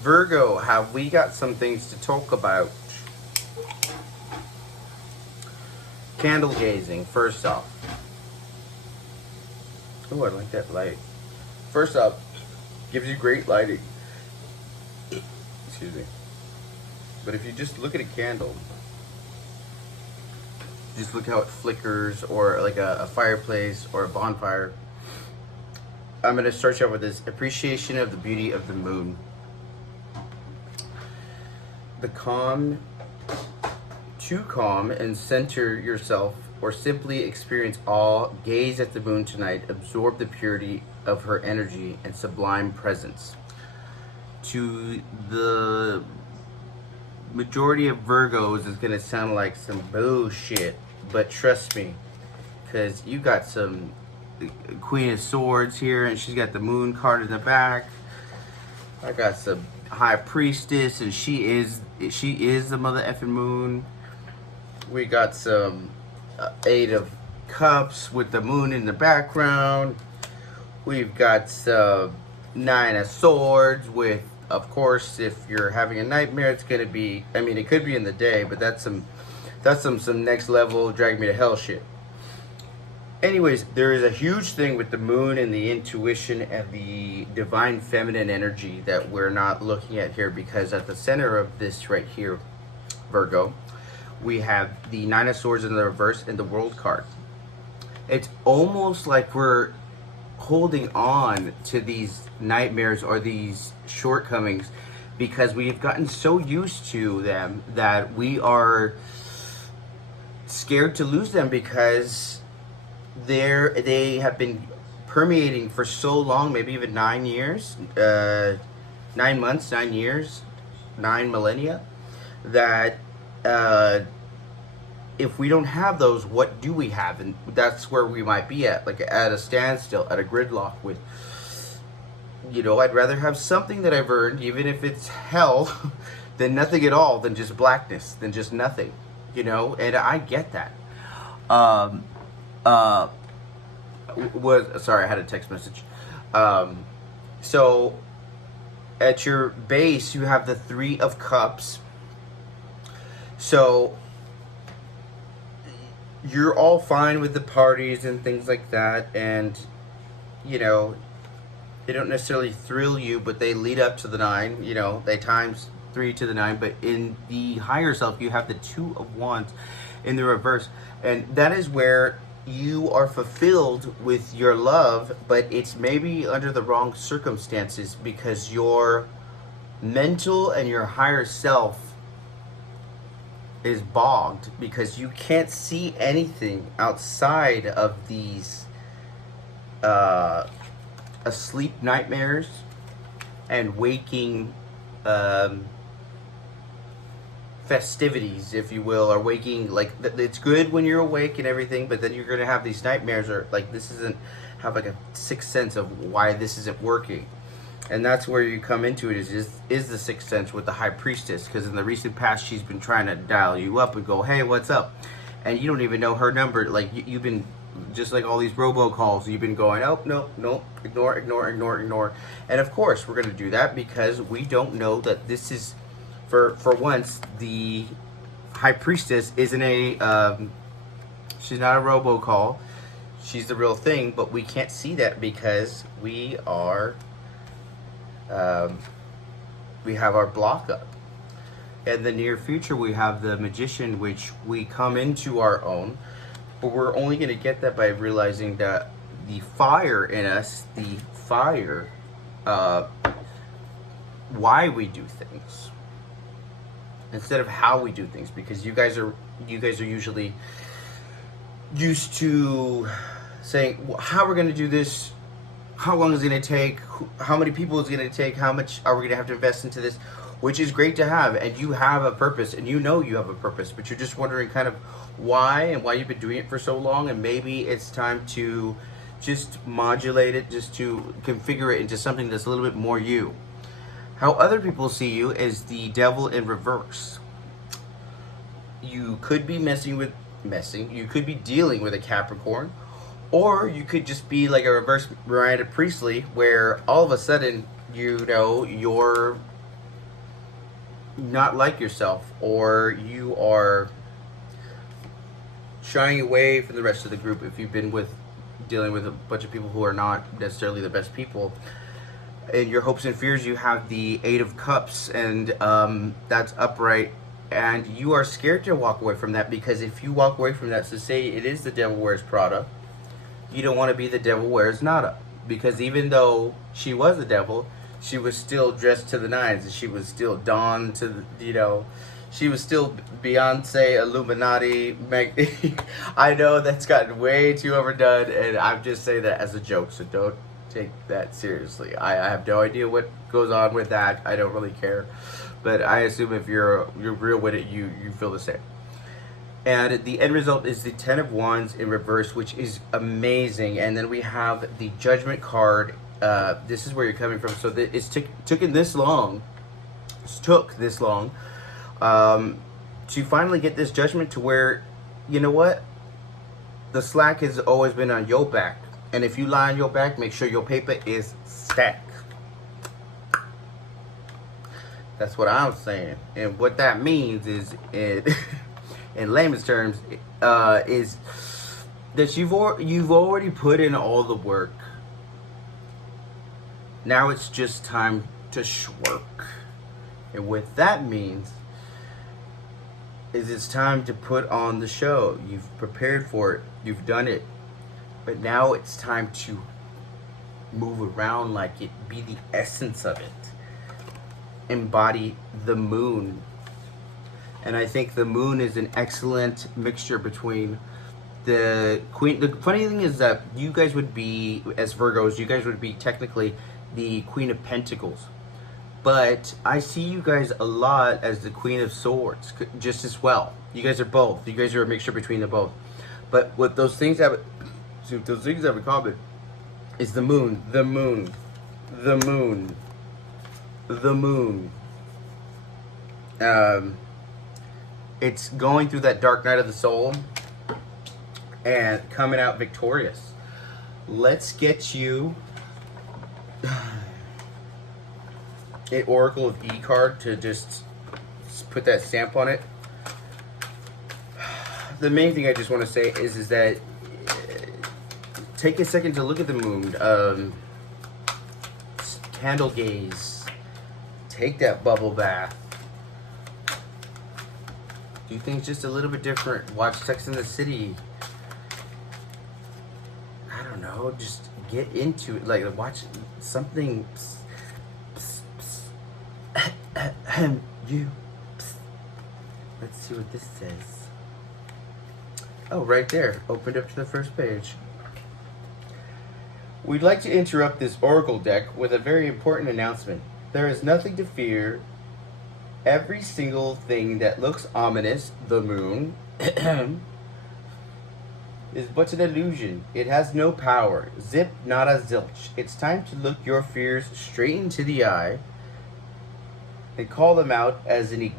Virgo, have we got some things to talk about? Candle gazing, first off. Oh, I like that light. First off, gives you great lighting. Excuse me. But if you just look at a candle, just look how it flickers, or like a fireplace or a bonfire. I'm going to start you out with this appreciation of the beauty of the moon. The calm, to calm and center yourself, or simply experience awe, gaze at the moon tonight, absorb the purity of her energy and sublime presence. To the majority of Virgos, is going to sound like some bullshit, but trust me, because you got some Queen of Swords here, and she's got the moon card in the back. I got some High Priestess, and she is the mother effing moon. We got some Eight of Cups with the moon in the background. We've got some Nine of Swords with, of course, if you're having a nightmare, it's gonna be, I mean, it could be in the day, but that's some next level drag me to hell shit. Anyways, there is a huge thing with the moon and the intuition and the divine feminine energy that we're not looking at here, because at the center of this right here, Virgo, we have the Nine of Swords in the reverse and the World card. It's almost like we're holding on to these nightmares or these shortcomings because we've gotten so used to them that we are scared to lose them, because they have been permeating for so long, maybe even 9 years, 9 months, 9 years, 9 millennia, that if we don't have those, what do we have? And that's where we might be at, like at a standstill, at a gridlock with, you know, I'd rather have something that I've earned, even if it's hell, than nothing at all, than just blackness, than just nothing, you know, and I get that. Sorry, I had a text message. So at your base, you have the Three of Cups. So you're all fine with the parties and things like that, and you know, they don't necessarily thrill you, but they lead up to the 9. You know, they times 3 to the 9. But in the higher self, you have the Two of Wands in the reverse, and that is where you are fulfilled with your love, but it's maybe under the wrong circumstances, because your mental and your higher self is bogged, because you can't see anything outside of these asleep nightmares and waking festivities, if you will, or waking, like, it's good when you're awake and everything, but then you're going to have these nightmares, or like this isn't, have like a sixth sense of why this isn't working. And that's where you come into it, is the sixth sense with the High Priestess, because in the recent past she's been trying to dial you up and go, hey, what's up, and you don't even know her number. Like you've been, just like all these robocalls, you've been going, oh, no, ignore, and of course we're going to do that, because we don't know that this is, for once, the High Priestess isn't she's not a robocall, she's the real thing, but we can't see that because we are, we have our block up. In the near future, we have the Magician, which we come into our own, but we're only going to get that by realizing that the fire in us, the fire, why we do things instead of how we do things, because you guys are usually used to saying, well, how we're going to do this, how long is it going to take, how many people is it going to take, how much are we going to have to invest into this, which is great to have, and you have a purpose, and you know you have a purpose, but you're just wondering kind of why, and why you've been doing it for so long, and maybe it's time to just modulate it, just to configure it into something that's a little bit more you. How other people see you is the Devil in reverse. You could be you could be dealing with a Capricorn, or you could just be like a reverse Miranda Priestley, where all of a sudden, you know, you're not like yourself, or you are shying away from the rest of the group if you've been dealing with a bunch of people who are not necessarily the best people. In your hopes and fears, you have the Eight of Cups, and that's upright, and you are scared to walk away from that, because if you walk away from that, so say it is the Devil Wears Prada, you don't want to be the Devil Wears Nada, because even though she was the devil, she was still dressed to the nines, and she was still donned to the, she was still Beyonce, Illuminati. I know that's gotten way too overdone, and I'm just saying that as a joke, so don't take that seriously. I have no idea what goes on with that. I don't really care, but I assume if you're real with it, you feel the same. And the end result is the Ten of Wands in reverse, which is amazing. And then we have the Judgment card. This is where you're coming from. So it's took this long to finally get this judgment to where, you know what? The slack has always been on your back. And if you lie on your back, make sure your paper is stacked. That's what I'm saying. And what that means is, in layman's terms, is that you've already put in all the work. Now it's just time to shwork. And what that means is it's time to put on the show. You've prepared for it. You've done it. But now it's time to move around like it, be the essence of it. Embody the moon. And I think the moon is an excellent mixture between the queen. The funny thing is that you guys would be, as Virgos, you guys would be technically the Queen of Pentacles. But I see you guys a lot as the Queen of Swords, just as well. You guys are both. You guys are a mixture between the both. But what those things have in common is the moon, the moon, the moon, the moon. It's going through that dark night of the soul and coming out victorious. Let's get you an Oracle of E card to just put that stamp on it. The main thing I just want to say is that take a second to look at the moon. Candle gaze. Take that bubble bath. Do things just a little bit different. Watch Sex and the City. I don't know. Just get into it. Like, watch something. You. Let's see what this says. Oh, right there. Opened up to the first page. We'd like to interrupt this Oracle deck with a very important announcement. There is nothing to fear. Every single thing that looks ominous, the moon, is but an illusion. It has no power. Zip, nada, zilch. It's time to look your fears straight into the eye and call them out as an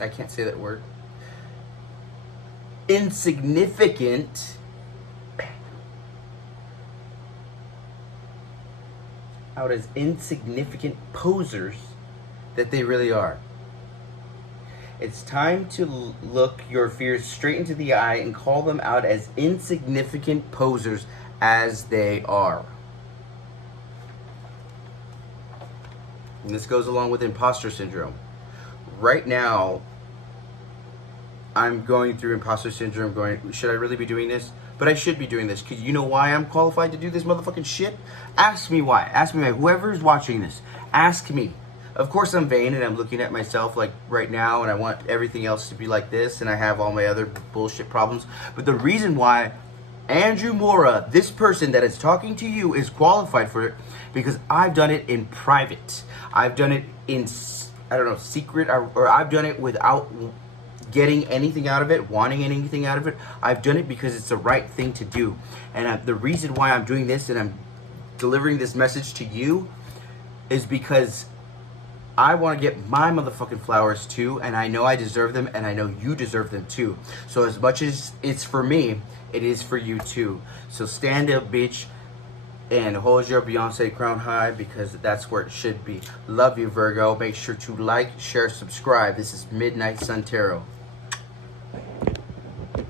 I can't say that word. Insignificant. Out as insignificant posers that they really are. It's time to look your fears straight into the eye and call them out as insignificant posers as they are. And this goes along with imposter syndrome. Right now, I'm going through imposter syndrome going, should I really be doing this? But I should be doing this, because you know why I'm qualified to do this motherfucking shit? Ask me why. Ask me why. Whoever's watching this, ask me. Of course I'm vain and I'm looking at myself like right now and I want everything else to be like this and I have all my other bullshit problems. But the reason why Andrew Mora, this person that is talking to you, is qualified for it, because I've done it in private. I've done it in, I don't know, secret, or I've done it without getting anything out of it, wanting anything out of it. I've done it because it's the right thing to do. And the reason why I'm doing this and I'm delivering this message to you is because I want to get my motherfucking flowers too, and I know I deserve them, and I know you deserve them too. So as much as it's for me, it is for you too. So stand up, bitch. And hold your Beyonce crown high, because that's where it should be. Love you, Virgo. Make sure to like, share, subscribe. This is Midnight Sun Tarot.